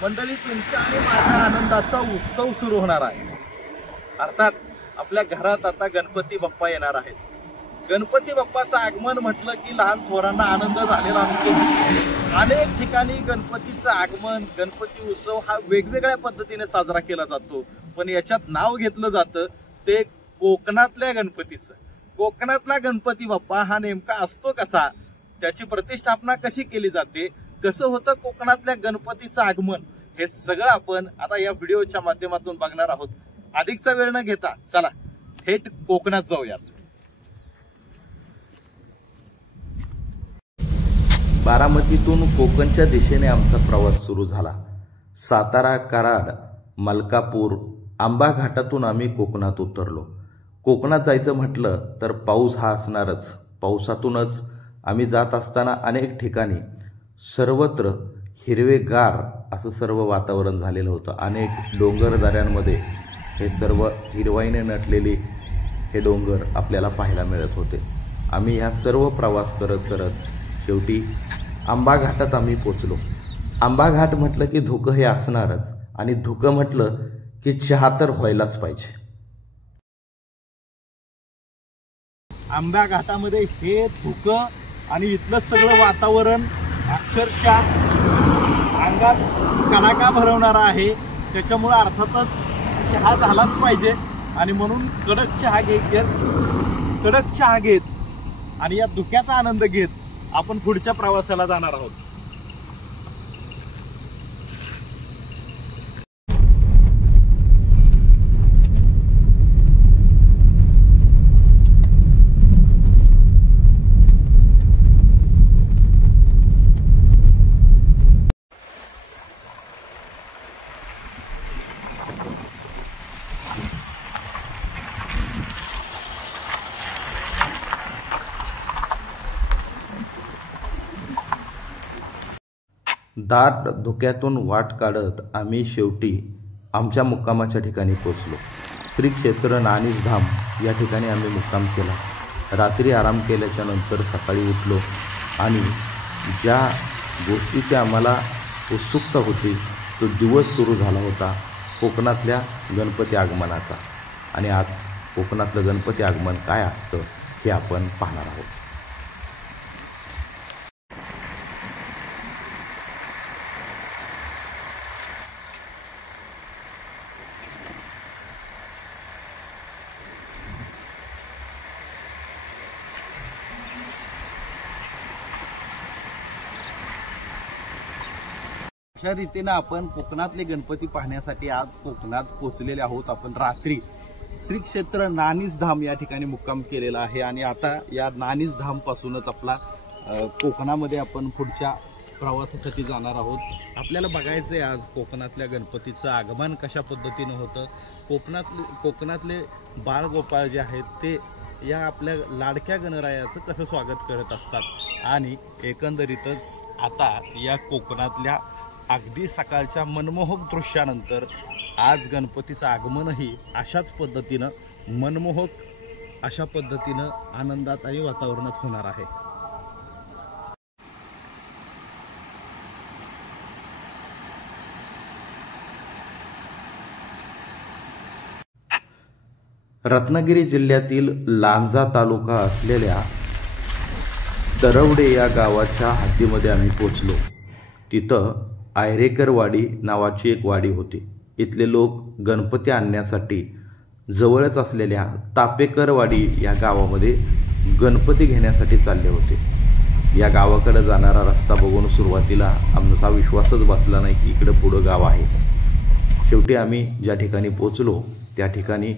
मंडळी, तुमच्या आणि माझ्या आनंदाचा उत्सव सुरू होणार आहे। अर्थात आपल्या घरात आता गणपती बाप्पा येणार आहेत। गणपती बाप्पाचं आगमन म्हटलं की लहान थोरांना आनंद झालेला असतो। अनेक ठिकाणी गणपतीचं आगमन, गणपती उत्सव हा वेगवेगळ्या पद्धतीने साजरा केला जातो, पण याच्यात नाव घेतलं जातं ते कोकणातल्या गणपतीचं। कोकणातला गणपती बाप्पा हा नेमका असतो कसा, त्याची प्रतिष्ठापना कशी केली जाते, कसं होतं कोकणातल्या गणपतीचं आगमन, हे सगळं आपण आता या व्हिडिओच्या माध्यमातून बघणार आहोत। अधिकचा वेळ न घेता चला थेट कोकणात जाऊयात। बारामतीतून कोकणच्या दिशेने आमचा प्रवास सुरू झाला। सातारा, कराड, मलकापूर, आंबा घाटातून आम्ही कोकणात उतरलो। कोकणात जायचं म्हटलं तर पाऊस हा असणारच। पावसातूनच आम्ही जात असताना अनेक ठिकाणी सर्वत्र हिरवेगार असं सर्व वातावरण झालेलं होतं। अनेक डोंगरदऱ्यांमध्ये हे सर्व हिरवाईने नटलेले हे डोंगर आपल्याला पाहायला मिळत होते। आम्ही ह्या सर्व प्रवास करत करत शेवटी आंबा घाटात आम्ही पोचलो। आंबा घाट म्हटलं की धुकं हे असणारच, आणि धुकं म्हटलं की चहा तर व्हायलाच पाहिजे। आंबा घाटामध्ये हे धुकं आणि इथलं सगळं वातावरण अक्षरशः अंगात कणाका भरवणारा आहे। त्याच्यामुळे अर्थातच चहा झालाच पाहिजे, आणि म्हणून कडक चहा घेत आणि या धुक्याचा आनंद घेत आपण पुढच्या प्रवासाला जाणार आहोत। दाट धुक्यातून वाट काढत आम्ही शेवटी आमच्या मुक्कामाच्या ठिकाणी पोचलो। श्री क्षेत्र नानीज धाम या ठिकाणी आम्ही मुक्काम केला। रात्री आराम केल्याच्या नंतर सकाळी उठलो आणि ज्या गोष्टीची आम्हाला उत्सुकता होती तो दिवस सुरू झाला होता कोकणातल्या गणपती आगमनाचा। आणि आज कोकणातलं गणपती आगमन काय असतं हे आपण पाहणार आहोत। अशा रीतीने आपण कोकणातले गणपती पाहण्यासाठी आज कोकणात पोहोचलेले आहोत। आपण रात्री श्री क्षेत्र नानीज धाम या ठिकाणी मुक्काम केलेला आहे, आणि आता या नानीज धाम पासूनच आपला कोकणामध्ये आपण पुढच्या प्रवासासाठी जाणार आहोत। आपल्याला बघायचंय आज कोकणातल्या गणपतीचं आगमन कशा पद्धतीने होतं। कोकणातले बाळगोपाळ जे आहेत ते या आपल्या लाडक्या गणरायाचं कसं स्वागत करत असतात, आणि एकंदरीतच आता या कोकणातल्या अगदी सकाळच्या मनमोहक दृश्यानंतर आज गणपतीचं आगमनही अशाच पद्धतीनं मनमोहक अशा पद्धतीनं आनंदात आणि वातावरणात होणार आहे। रत्नागिरी जिल्ह्यातील लांजा तालुका असलेल्या तरवडे या गावाच्या हद्दीमध्ये आम्ही पोचलो। तिथं आयरेकरवाडी नावाची एक वाडी होती। इथले लोक गणपती आणण्यासाठी जवळच असलेल्या तापेकरवाडी या गावामध्ये गणपती घेण्यासाठी चालले होते। या गावाकडे जाणारा रस्ता बघून सुरुवातीला आमचा विश्वासच बसला नाही की इकडे पुढे गाव आहे। शेवटी आम्ही ज्या ठिकाणी पोचलो त्या ठिकाणी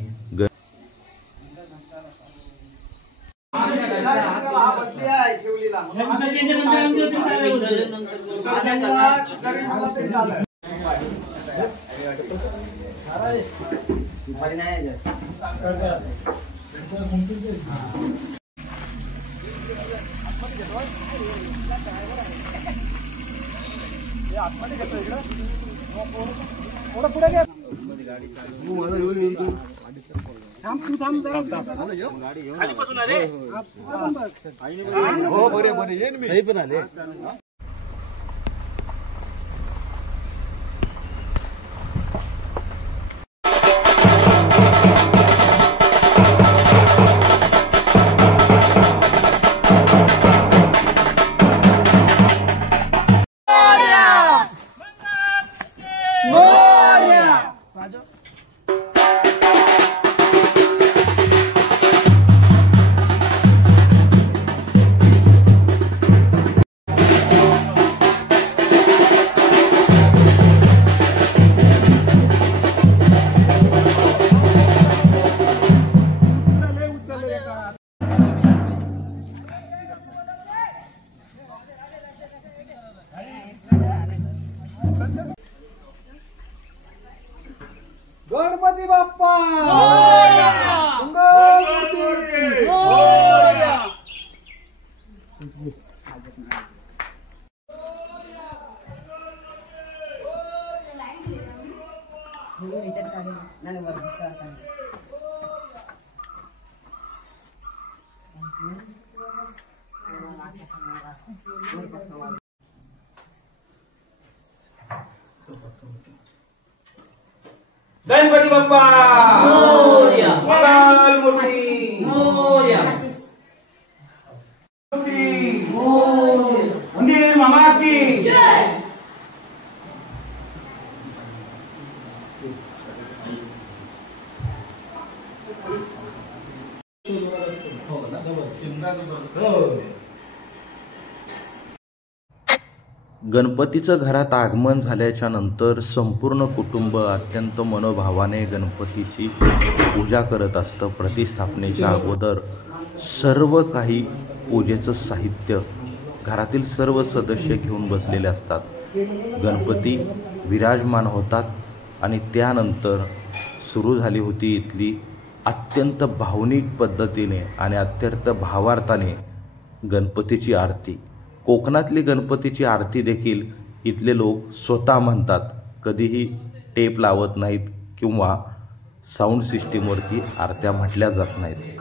आतमध्ये घेतो इकडं थोडं पुढे घ्या खाली बसून आले हो बरे बरे येईन मी सही पण आले गणपती बाप्पा गणपती बाप्पा मंगल मूर्ती मंदिर मामा की जय. गणपतीचं घरात आगमन झाल्याच्या नंतर संपूर्ण कुटुंब अत्यंत मनोभावाने गणपतीची पूजा करत असतं. प्रतिष्ठापनेच्या अगोदर सर्व काही पूजेचं साहित्य घरातील सर्व सदस्य घेऊन बसलेले असतात. गणपती विराजमान होतात आणि त्यानंतर सुरू झाली होती इथली अत्यंत भावनिक पद्धतीने आणि अत्यंत भावार्थाने गणपतीची आरती. कोकणातली गणपतीची आरती देखील इथले लोक स्वतः म्हणतात. कधीही टेप लावत नाहीत किंवा साऊंड सिस्टीमवरती आरत्या म्हटल्या जात नाहीत.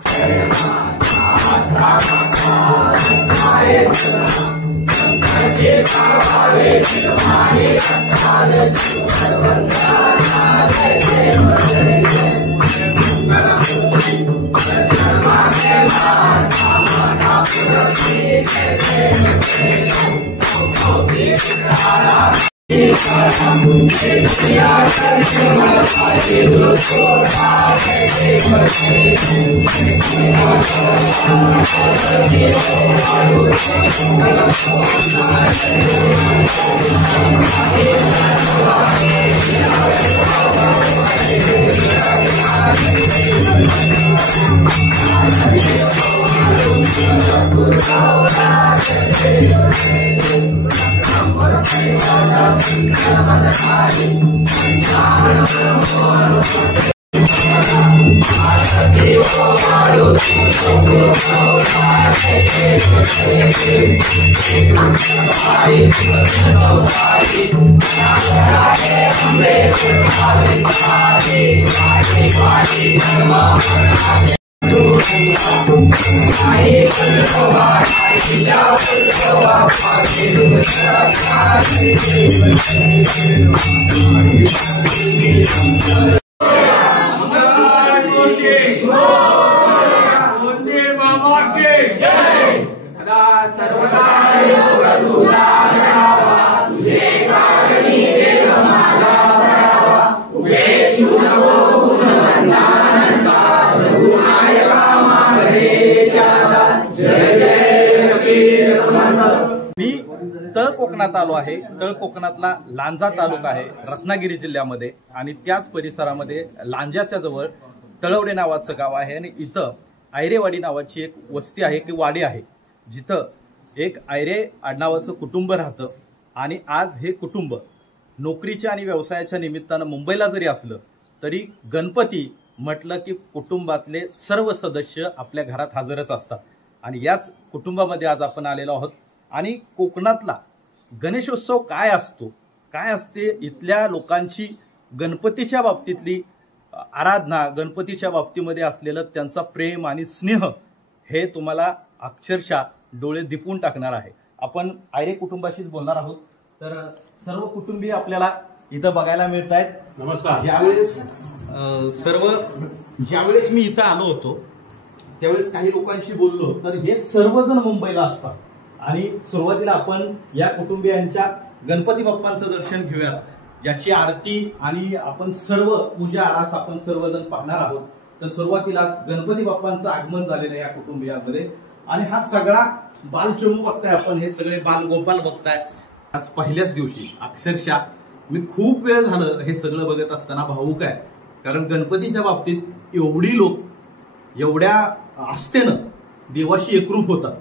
मी तळ कोकणात आलो आहे. तळ कोकणातला लांजा तालुका आहे रत्नागिरी जिल्ह्यामध्ये आणि त्याच परिसरामध्ये लांजाच्या जवळ तळवडे नावाचं गाव आहे आणि इथं आयरेवाडी नावाची एक वस्ती आहे की वाडी आहे जिथं एक आयरे आडनावाचं कुटुंब राहतं आणि आज हे कुटुंब नोकरीच्या आणि व्यवसायाच्या निमित्तानं मुंबईला जरी असलं तरी गणपती म्हटलं की कुटुंबातले सर्व सदस्य आपल्या घरात हजरच असतात आणि याच कुटुंबामध्ये आज आपण आलेलो आहोत. आणि कोकणातला गणेशोत्सव काय असतो काय असते इथल्या लोकांची गणपतीच्या बाबतीतली आराधना, गणपतीच्या बाबतीमध्ये असलेलं त्यांचा प्रेम आणि स्नेह हे तुम्हाला अक्षरशः डोळे दिपून टाकणार आहे. आपण आयरे कुटुंबाशीच बोलणार आहोत. तर सर्व कुटुंबीय आपल्याला इथं बघायला मिळत आहेत. नमस्कार. ज्यावेळेस मी इथं आलो होतो त्यावेळेस काही लोकांशी बोललो तर हे सर्वजण मुंबईला असतात आणि सुरुवातीला आपण या कुटुंबियांच्या गणपती बाप्पांचं दर्शन घेऊया, ज्याची आरती आणि आपण सर्व पूजा आरास आपण सर्वजण पाहणार आहोत. तर सुरुवातीलाच गणपती बाप्पांचं आगमन झालेलं आहे या कुटुंबियांमध्ये आणि हा सगळा बालचमू बघताय आपण, हे सगळे बालगोपाल बघताय. आज पहिल्याच दिवशी अक्षरशः मी खूप वेळ झालं हे सगळं बघत असताना भावूक आहे, कारण गणपतीच्या बाबतीत एवढी लोक एवढ्या आस्थेनं देवाशी एकरूप होतात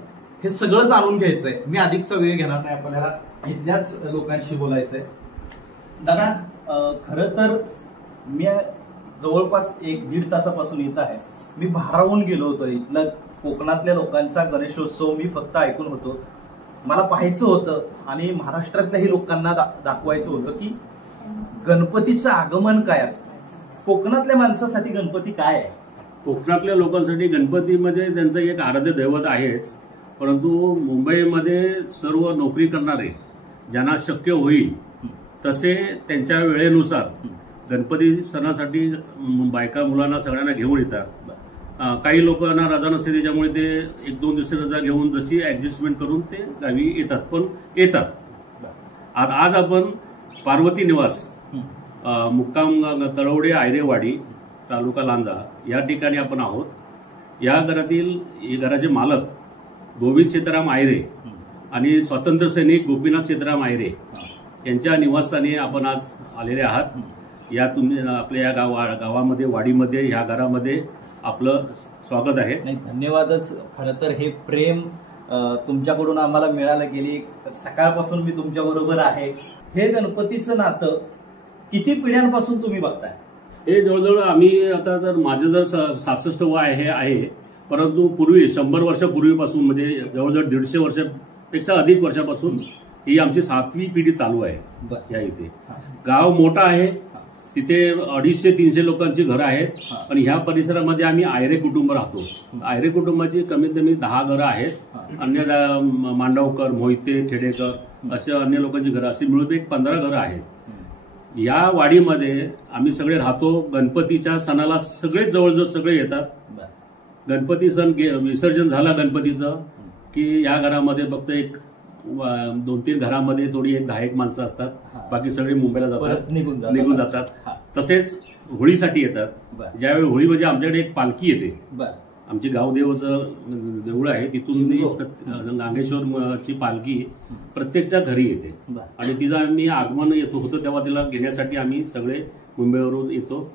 हे सगळं जाणून घ्यायचंय. मी अधिकचा वेळ घेणार नाही, आपल्याला इथल्याच लोकांशी बोलायचंय. दादा, खरं तर मी जवळपास 1-1.5 तासापासून येत आहे. मी भारावून गेलो होतो. इथलं कोकणातल्या लोकांचा गणेशोत्सव मी फक्त ऐकून होतो, मला पाहायचं होतं आणि महाराष्ट्रातल्याही लोकांना दाखवायचं होतं की गणपतीचं आगमन काय असतं, कोकणातल्या माणसासाठी गणपती काय आहे. कोकणातल्या लोकांसाठी गणपती म्हणजे त्यांचं एक आराध्य दैवत आहेच, परंतु मुंबईमध्ये सर्व नोकरी करणारे ज्यांना शक्य होईल तसे त्यांच्या वेळेनुसार गणपती सणासाठी बायका मुलांना सगळ्यांना घेऊन येतात. काही लोकांना रजा नसते त्याच्यामुळे ते 1-2 दिवस रजा घेऊन जशी ऍडजस्टमेंट करून ते गावी येतात, पण येतात. आज आपण पार्वती निवास मुक्काम तळवडे आयरेवाडी तालुका लांजा या ठिकाणी आपण आहोत. या घराचे मालक गोविंद सीताराम आयरे आणि स्वातंत्र्य सैनिक गोपीनाथ सीताराम आयरे यांच्या निवासस्थानी आपण आज आलेले आहात. या आपल्या या गावामध्ये वाडीमध्ये ह्या घरामध्ये आपलं स्वागत आहे. धन्यवादच. खरं तर हे प्रेम तुमच्याकडून आम्हाला मिळालं. गेली सकाळपासून मी तुमच्या बरोबर आहे. हे गणपतीचं नातं किती पिढ्यांपासून तुम्ही बघताय? हे जवळजवळ आम्ही आता जर माझं जर 66 वय आहे, परंतु पूर्वी 100 वर्षापूर्वीपासून म्हणजे जवळजवळ 150 वर्षापेक्षा अधिक वर्षापासून ही आमची 7वी पिढी चालू आहे या इथे. गाव मोठं आहे, तिथे 250-300 लोकांची घरं आहेत आणि ह्या परिसरामध्ये आम्ही आयरे कुटुंब राहतो. आयरे कुटुंबाची कमीत कमी 10 घरं आहेत. अन्य मांडवकर, मोहिते, खेडेकर असे अन्य लोकांची घरं अशी मिळून एक 15 घरं आहेत. या वाडीमध्ये आम्ही सगळे राहतो. गणपतीच्या सणाला सगळे जवळजवळ सगळे येतात. गणपती सण विसर्जन झाला गणपतीचं की या घरामध्ये फक्त एक 2-3 घरामध्ये थोडी 10-1 माणसं असतात, बाकी सगळे मुंबईला जातात, निघून जातात. तसेच होळीसाठी येतात. ज्यावेळी होळी म्हणजे आमच्याकडे एक पालखी येते. आमची गावदेवाचं देऊळ आहे, तिथून नागेश्वरची पालखी प्रत्येकच्या घरी येते आणि तिचं आम्ही आगमन होतं तेव्हा तिला घेण्यासाठी आम्ही सगळे मुंबईवरून येतो.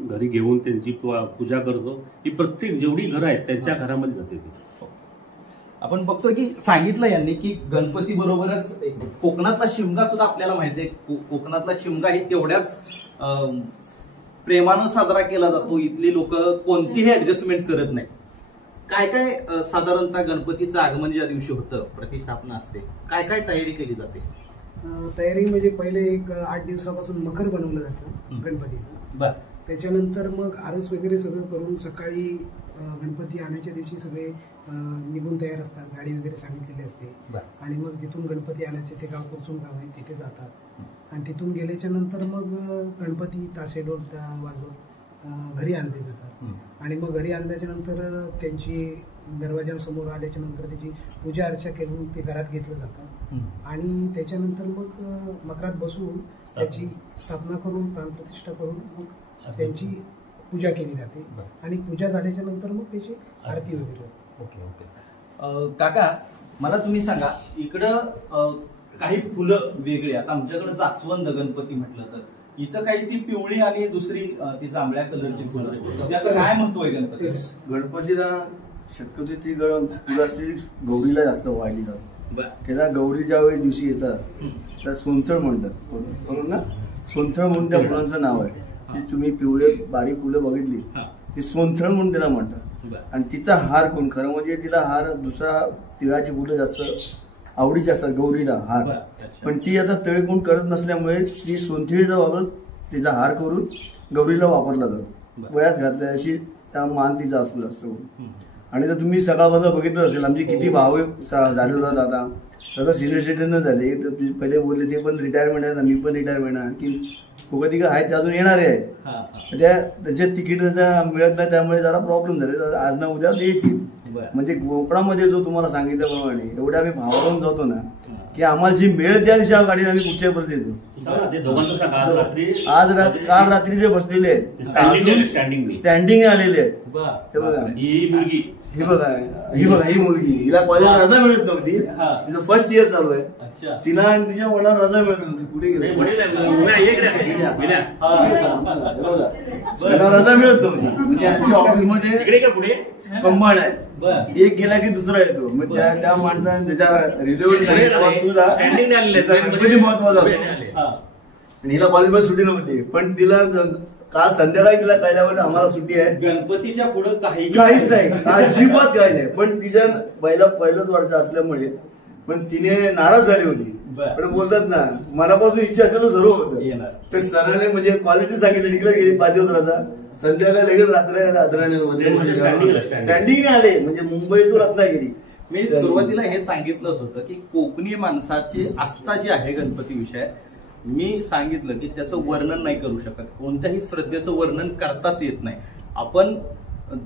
घरी घेऊन त्यांची पूजा करतो. ही प्रत्येक जेवढी घरं आहेत त्यांच्या घरामध्ये जाते. आपण बघतोय की सांगितलं यांनी की गणपती बरोबरच कोकणातला शिमगा सुद्धा आपल्याला माहिती आहे. कोकणातला शिमगा ही तेवढ्याच प्रेमानं साजरा केला जातो. इथली लोक कोणतीही ऍडजस्टमेंट करत नाही. काय काय साधारणतः गणपतीचं आगमन ज्या दिवशी होतं, प्रतिष्ठापना असते, काय काय तयारी केली जाते? तयारी म्हणजे पहिले एक 8 दिवसापासून मकर बनवलं जातं गणपतीचं. त्याच्यानंतर मग आरस वगैरे सगळं करून सकाळी गणपती आणायच्या दिवशी सगळे निघून तयार असतात. गाडी वगैरे सांगितलेली असते आणि मग जिथून गणपती आणायचे ते गाव कुरचून गाव आहे तिथे जातात आणि तिथून गेल्याच्या नंतर मग गणपती तासे डोल वाजवत घरी आणले जातात आणि मग घरी आणल्याच्या नंतर त्यांची दरवाजासमोर आल्याच्या नंतर त्याची पूजा अर्चा करून ते घरात घेतलं जातं आणि त्याच्यानंतर मग मकरात बसवून त्याची स्थापना करून प्राणप्रतिष्ठा करून मग त्यांची पूजा केली जाते आणि पूजा झाल्याच्या नंतर मग त्याची आरती वगैरे. ओके. काका, मला तुम्ही सांगा, इकडं काही फुलं वेगळी, आता आमच्याकडे जास्वंद गणपती म्हटलं तर इथं काही ती पिवळी आणि दुसरी ती जांभळ्या कलरची फुलं, त्याचं काय म्हणतोय गणपती? गणपतीला शक्यतो ती फुलं असते गौरीला जास्त वाहिली जातात. त्याला गौरी ज्यावेळी दिवशी येतात तर सोनथळ म्हणतात, बरोबर ना? सोनथळ म्हणून त्या फुलांचं नाव आहे. ती तुम्ही पिवळे बारीक फुलं बघितली ती सोनथळ म्हणून त्याला म्हणतात. आणि तिचा हार कोण, खरं म्हणजे तिला हार दुसरा तिळाची फुलं जास्त आवडीचे असतात गौरीला हार, पण ती आता तळे कोण करत नसल्यामुळे ती सोनथिळीचा वापर तिचा हार करून गौरीला वापरला जातो, वयात घातल्या अशी त्या मान तिचा असतो. आणि तर तुम्ही सकाळपासून बघितलं असेल आमची किती भाव झालेलो आहेत. आता सगळं सिनियर सिटीजन झाले, तर पहिले बोलले ते पण रिटायरमेंट आहे, मी पण रिटायरमेंट आहे, आणखी तिकडे आहेत ते अजून येणारे आहेत. त्याचे तिकीट मिळत नाही, त्यामुळे जरा प्रॉब्लेम झाले. आज ना उद्या ते येतील. म्हणजे कोकणामध्ये जो तुम्हाला सांगितल्याप्रमाणे एवढ्या आम्ही भावावरून जातो ना की आम्हाला जी मिळेल त्या दिवशी गाडीने आम्ही कुठच्या पर्यंत येतो. आज काल रात्री जे बसलेले आहेत स्टँडिंग आलेले आहेत. हे बघा ही मुलगी, हिला कॉलेजला रजा मिळत नव्हती, तिचं फर्स्ट इयर चालू आहे, तिला आणि तिच्या वडिलांना रजा मिळत नव्हती. कुठे गेले रजा मिळत नव्हती. म्हणजे आमच्या ऑफिसमध्ये कंबाळ आहे, एक गेला की दुसरा येतो. मग त्या माणसाने त्याच्या रिलेव्हंट महत्वाचा आणि हिला कॉलेजमध्ये सुट्टी नव्हती, पण तिला काल संध्याकाळी तिला कळल्यावर आम्हाला सुट्टी आहे, गणपतीच्या पुढे काहीच नाही, अजिबात काही नाही. पण तिच्या पहिलंच वर्ष असल्यामुळे पण तिने नाराज झाली होती. पण बोलतात ना मनापासून इच्छा असेल तर सर्व होतं. तर सरांनी म्हणजे कॉलेजने सांगितलं तिकडे गेली 5 दिवस राहता, संध्याकाळी लगेच रात्रीमध्ये स्टँडिंगने आले. म्हणजे मुंबई टू रत्नागिरी. मी सुरुवातीला हे सांगितलंच होतं की कोकणी माणसाची आस्था जी आहे गणपती विषयात, मी सांगितलं की त्याचं वर्णन नाही करू शकत, कोणत्याही श्रद्धेचं वर्णन करताच येत नाही. आपण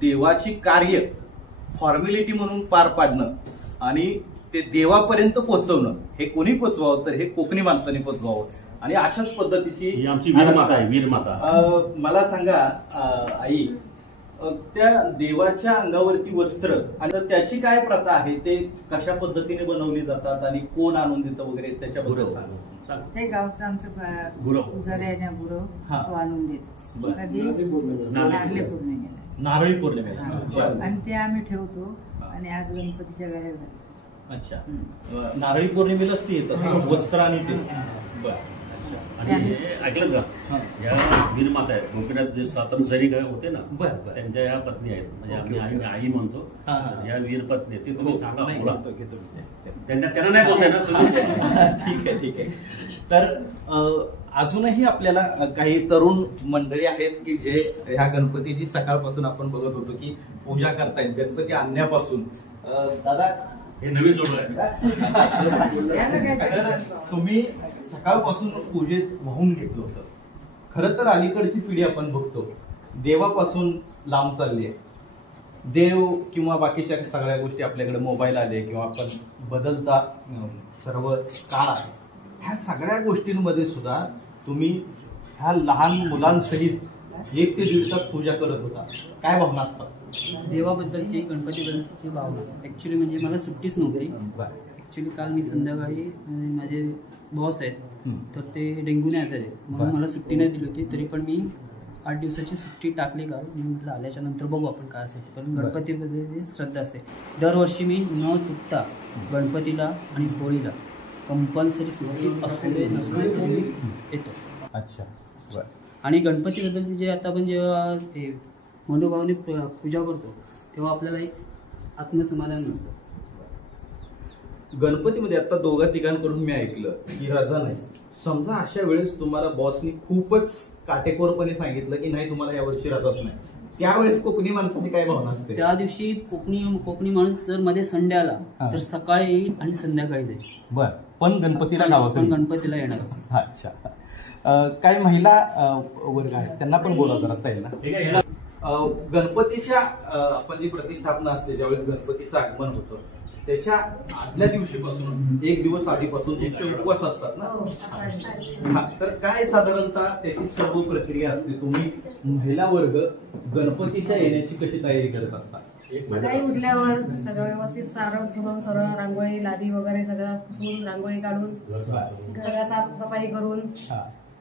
देवाची कार्य फॉर्मॅलिटी म्हणून पार पाडणं आणि ते देवापर्यंत पोहोचवणं, हे कोणी पोचवावं तर हे कोकणी माणसाने पोचवावं. आणि अशाच पद्धतीची आमची वीरमाता आहे. वीरमाता मला सांगा आई, त्या देवाच्या अंगावरती वस्त्र आणि त्याची काय प्रथा आहे, ते कशा पद्धतीने बनवली जातात आणि कोण आणून देतं वगैरे त्याच्याबद्दल सांगा. ते गावचं आमचं गुरव तो आणून देतो. कधी नारळी पौर्णिमेला आणि ते आम्ही ठेवतो आणि आज गणपतीच्या गळ्यात. अच्छा, नारळी पौर्णिमेलाच ते येतं वस्त्र आणि ते. आणि ऐकलं का, या वीरमाता आहेत गोपीनाथ जे स्वातंत्र्य सैनिक होते ना, त्यांच्या या पत्नी आहेत. म्हणजे आम्ही आई म्हणतो, या वीर पत्नी. ते तुम्ही सांगा, त्यांना नाही बोलताय ना. ठीक आहे. तर अजूनही आपल्याला काही तरुण मंडळी आहेत की जे ह्या गणपतीची सकाळपासून आपण बघत होतो की पूजा करतायत, जसं की आणण्यापासून. दादा, हे नवीन जोडलं आहे. तुम्ही सकाळपासून पूजेत वाहून घेतलं होतं. खरं तर अलीकडची पिढी आपण बघतो देवापासून लांब चालली आहे. देव किंवा बाकीच्या सगळ्या गोष्टी आपल्याकडे मोबाईल आले किंवा आपण बदलता सर्व काळ आहे, ह्या सगळ्या गोष्टींमध्ये सुद्धा तुम्ही ह्या लहान मुलांसहित 1 ते 1.5 तास पूजा करत होता. काय भावना असतात देवाबद्दलची, गणपतीबद्दलची भावना? ऍक्च्युली म्हणजे मला सुट्टीच नव्हती. ऍक्च्युली काल मी संध्याकाळी माझे बॉस आहेत तर ते डेंग्यूने आजारी आहेत, म्हणून मला सुट्टी नाही दिली होती. तरी पण मी 8 दिवसाची सुट्टी टाकली का, म्हटलं आल्याच्या नंतर बघू आपण काय असेल. पण गणपतीबद्दल श्रद्धा असते. दरवर्षी मी न चुकता गणपतीला आणि होळीला कंपल्सरी सुट्टी असू दे नसू दे येतो. अच्छा. आणि गणपतीबद्दल जे आता आपण जेव्हा मनोभावाने पूजा करतो तेव्हा आपल्याला एक आत्मसमाधान मिळतं. गणपतीमध्ये आता 2-3 मी ऐकलं की रजा नाही. समजा अशा वेळेस तुम्हाला बॉसनी खूपच काटेकोरपणे सांगितलं की नाही तुम्हाला यावर्षी रजाच नाही, त्यावेळेस कोकणी माणसाची काय भावना असते? त्या दिवशी कोकणी माणूस जर मध्ये संडे आला तर सकाळी येईल आणि संध्याकाळी जाईल. बर, पण गणपतीला गावाकडे, पण गणपतीला येणार. अच्छा. काही महिला वर्ग आहेत त्यांना पण बोला जरा ताईंना. गणपतीच्या आपण जी प्रतिष्ठापना असते, ज्यावेळेस गणपतीचं आगमन होतं त्याच्या आदल्या दिवशीपासून 1 दिवस आधीपासून तुमचे उपवास असतात ना, तर काय साधारणतः त्याची सर्व प्रक्रिया असते? तुम्ही महिला वर्ग गणपतीच्या येण्याची कशी तयारी करत असता? सकाळी उठल्यावर सगळं व्यवस्थित सारण सुरून सरळ रांगोळी लादी वगैरे सगळं पुसून रांगोळी काढून सगळं साफसफाई करून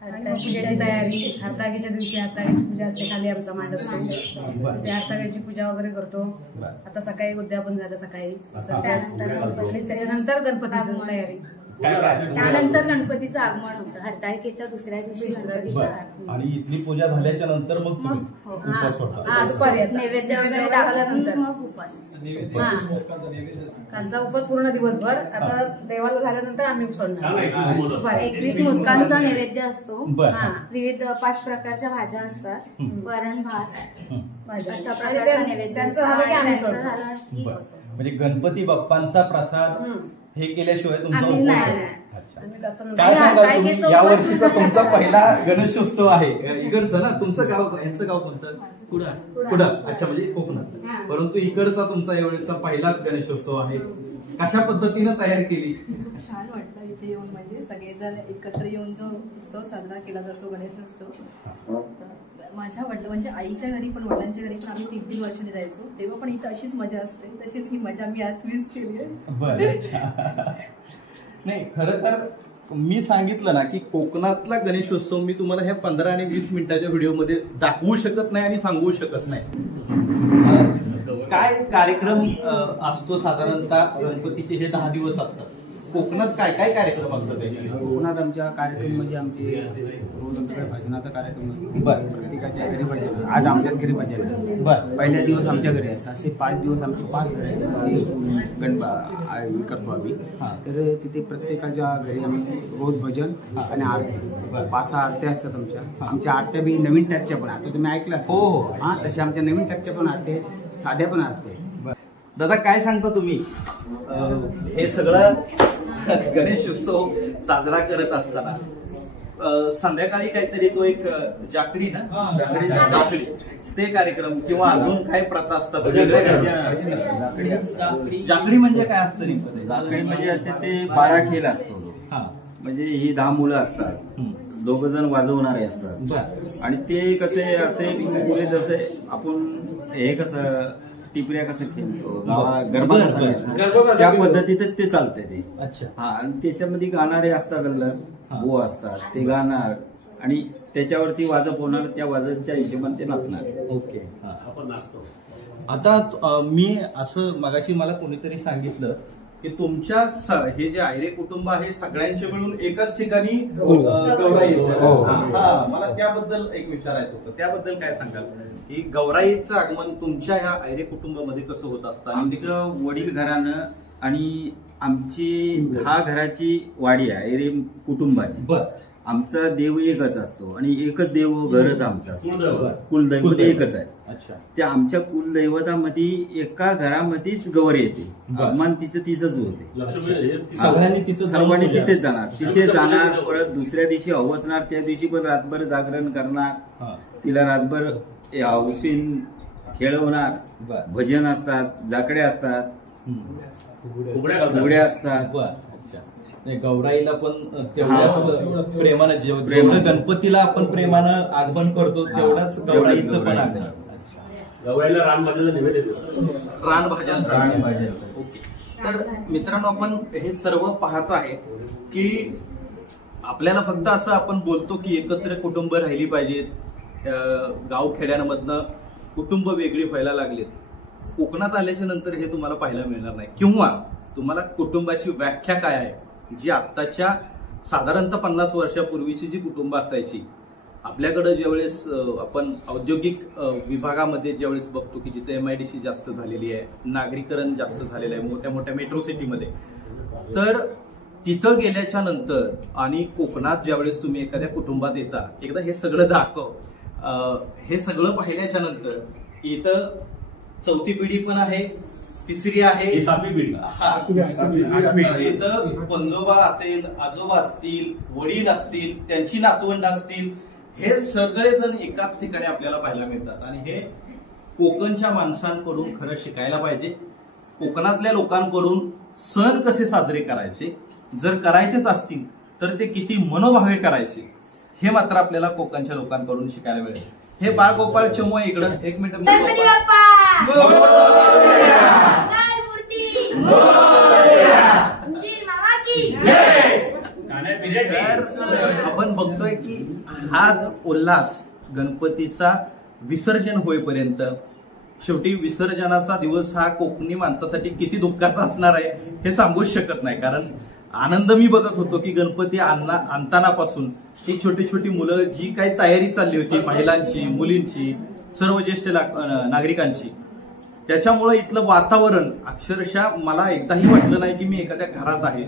पूजेची तयारी. हरताळकीच्या दिवशी हरताळकीची पूजा असते, खाली आमचा मांड असतो, त्या हरताळकीची पूजा वगैरे करतो. आता सकाळी उद्यापन झालं सकाळी, त्याच्यानंतर गणपतीची तयारी त्यानंतर गणपतीचं आगमन होतं. हरताळकेच्या दुसऱ्या दिवशी गणपतीचं आगमन. आणि इथली पूजा झाल्याच्या नंतर मग उपास होता. नैवेद्य वगैरे दाखवल्यानंतर मग उपास. कालचा उपास पूर्ण दिवसभर. आता देवाला झाल्यानंतर आम्ही सोडणार. 21 मोदकांचा नैवेद्य असतो. विविध 5 प्रकारच्या भाज्या असतात. वरण भात अशा प्रकारचा नैवेद्य. म्हणजे गणपती बाप्पांचा प्रसाद हे केल्याशिवाय तुमचा काय सांगा तुम्ही? या वर्षीचा तुमचा पहिला गणेशोत्सव आहे इकडचा ना. तुमचं गाव, यांचं गाव कोणतं? कुडा. अच्छा, म्हणजे कोकणात. परंतु इकडचा तुमचा यावेळेचा पहिलाच गणेशोत्सव आहे. कशा पद्धतीने तयार केली? छान वाटलं इथे येऊन. म्हणजे सगळेजण एकत्र येऊन जो उत्सव साजरा केला जातो गणेशोत्सव. माझ्या वडील म्हणजे आईच्या घरी पण वडिलांच्या घरी पण आम्ही 3-3 वर्षांनी जायचो. तेव्हा पण इथं अशीच मजा असते. तशीच ही मजा मी आज मिस केली आहे. बरं. नाही, खरं तर मी सांगितलं ना की कोकणातला गणेशोत्सव मी तुम्हाला ह्या 15 आणि 20 मिनिटाच्या व्हिडिओमध्ये दाखवू शकत नाही आणि सांगू शकत नाही. काय कार्यक्रम असतो साधारणतः गणपतीचे? हे 10 दिवस असतात. कोकणात काय काय कार्यक्रम असतात? कोकणात आमच्या कार्यक्रम म्हणजे आमचे रोज आमच्याकडे भजनाचा कार्यक्रम असतो. प्रत्येकाच्या घरी भजन. आज आमच्याच घरी भजन. पहिल्या दिवस आमच्या घरी असतात. असे 5 दिवस आमचे 5 गणपती करतो आम्ही. तर तिथे प्रत्येकाच्या घरी आम्ही रोज भजन आणि आरती. 5-6 आरत्या असतात आमच्या. आमच्या आरत्या बी नवीन टाईपच्या पण. आता तुम्ही ऐकलं? हो. तशा आमच्या नवीन टाईपच्या पण आरत्या, साध्या पण आरत्या. दादा, काय सांगता तुम्ही? हे सगळं गणेशोत्सव साजरा करत असताना संध्याकाळी काहीतरी तो एक जाकडी ना, जाकडी ते कार्यक्रम किंवा अजून काय प्रथा असतात? जाकडी म्हणजे काय असतं नेमकं? जाकडी म्हणजे असे ते 12 खेळ असतो. म्हणजे ही 10 मुलं असतात. 2 जण वाजवणारे असतात. आणि ते कसे असे मुले जसे आपण हे कसं टिपऱ्या कसं खेळतो, गरबा त्या पद्धतीतच ते चालतंय ते. अच्छा. आणि त्याच्यामध्ये गाणारे असतात, बो असतात, ते गाणार आणि त्याच्यावरती वाजप होणार. त्या वाजपच्या हिशोबाने ते नाचणार. ओके. आपण नाचतो. आता मी असं मगाशी मला कोणीतरी सांगितलं की तुमच्या हे जे आयरे कुटुंब आहे सगळ्यांचे मिळून एकाच ठिकाणी गौराईचं. मला त्याबद्दल एक विचारायचं होतं. त्याबद्दल काय सांगाल की गौराईचं आगमन तुमच्या ह्या आयरे कुटुंबामध्ये कसं होत असतं? आमचं वडील घरानं आणि आमची 10 घराची वाडी आहे आयरे कुटुंबाची. आमचा देव एकच असतो आणि एकच देव घरच आमचा असतो. कुलदैवत एकच आहे. त्या आमच्या कुलदैवतामध्ये एका घरामध्येच गौर येते. आगमन तिचंच होते. सर्वांनी तिथेच जाणार. तिथे जाणार. परत दुसऱ्या दिवशी अवसणार. त्या दिवशी पण रातभर जागरण करणार. तिला रातभर हौसीन खेळवणार. भजन असतात, जाकड्या असतात, फुगड्या असतात. गौराईला पण तेवढ्याच प्रेमानं जेवढं गणपतीला आपण प्रेमानं आगमन करतो तेवढाच गौराईचं पण आहे. गौराईला रानभाज्याचा निवेद येतो. रानभाज्यांचा. ओके. तर मित्रांनो, आपण हे सर्व पाहतो आहे की आपल्याला फक्त असं आपण बोलतो की एकत्र कुटुंब राहिली पाहिजेत. गावखेड्यांमधनं कुटुंब वेगळी व्हायला लागलेत. कोकणात आल्याच्या नंतर हे तुम्हाला पाहायला मिळणार नाही. किंवा तुम्हाला कुटुंबाची व्याख्या काय आहे जी आत्ताच्या साधारणतः 50 वर्षापूर्वीची जी कुटुंब असायची. आपल्याकडे ज्यावेळेस आपण औद्योगिक विभागामध्ये ज्यावेळेस बघतो की जिथे MIDC जास्त झालेली आहे, नागरीकरण जास्त झालेलं आहे मोठ्या मोठ्या मेट्रो सिटीमध्ये, तर तिथं गेल्याच्या नंतर आणि कोकणात ज्यावेळेस तुम्ही एखाद्या कुटुंबात येता, एकदा हे सगळं दाखव, हे सगळं पाहिल्याच्या नंतर इथं 4थी पिढी पण आहे, 3री आहे, 7वी पिढी. इथं पंजोबा असेल, आजोबा असतील, वडील असतील, त्यांची नातवंड असतील, हे सगळेजण एकाच ठिकाणी आपल्याला पाहायला मिळतात. आणि हे कोकणच्या माणसांकडून खरं शिकायला पाहिजे. कोकणातल्या लोकांकडून सण कसे साजरे करायचे, जर करायचेच असतील तर ते किती मनोभावे करायचे, हे मात्र आपल्याला कोकणच्या लोकांकडून शिकायला मिळेल. हे बाळगोपाळ चमू इकडं 1 मिनिट. आपण बघतोय की हाच उल्हास गणपतीचा विसर्जन होईपर्यंत, शेवटी विसर्जनाचा दिवस हा कोकणी माणसासाठी किती दुःखाचा असणार आहे हे सांगूच शकत नाही. कारण आनंद मी बघत होतो की गणपती आणतानापासून ही छोटी छोटी मुलं जी काही तयारी चालली होती महिलांची, मुलींची, सर्व ज्येष्ठ नागरिकांची, त्याच्यामुळे इथलं वातावरण अक्षरशः मला एकदाही वाटलं नाही की मी एखाद्या घरात आहे.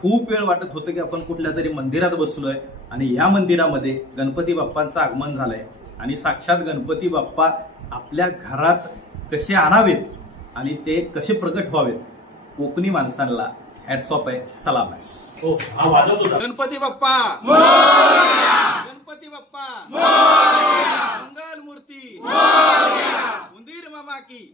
खूप वेळ वाटत होतं की आपण कुठल्या तरी मंदिरात बसलोय आणि या मंदिरामध्ये गणपती बाप्पांचं आगमन झालंय आणि साक्षात गणपती बाप्पा आपल्या घरात कसे आणावेत आणि ते कसे प्रकट व्हावेत, कोकणी माणसांना हॅट्स ऑफ आहे, सलाम आहे. गणपती बाप्पा, गणपती बाप्पा, मंगल मूर्ती, उंदीर मामा की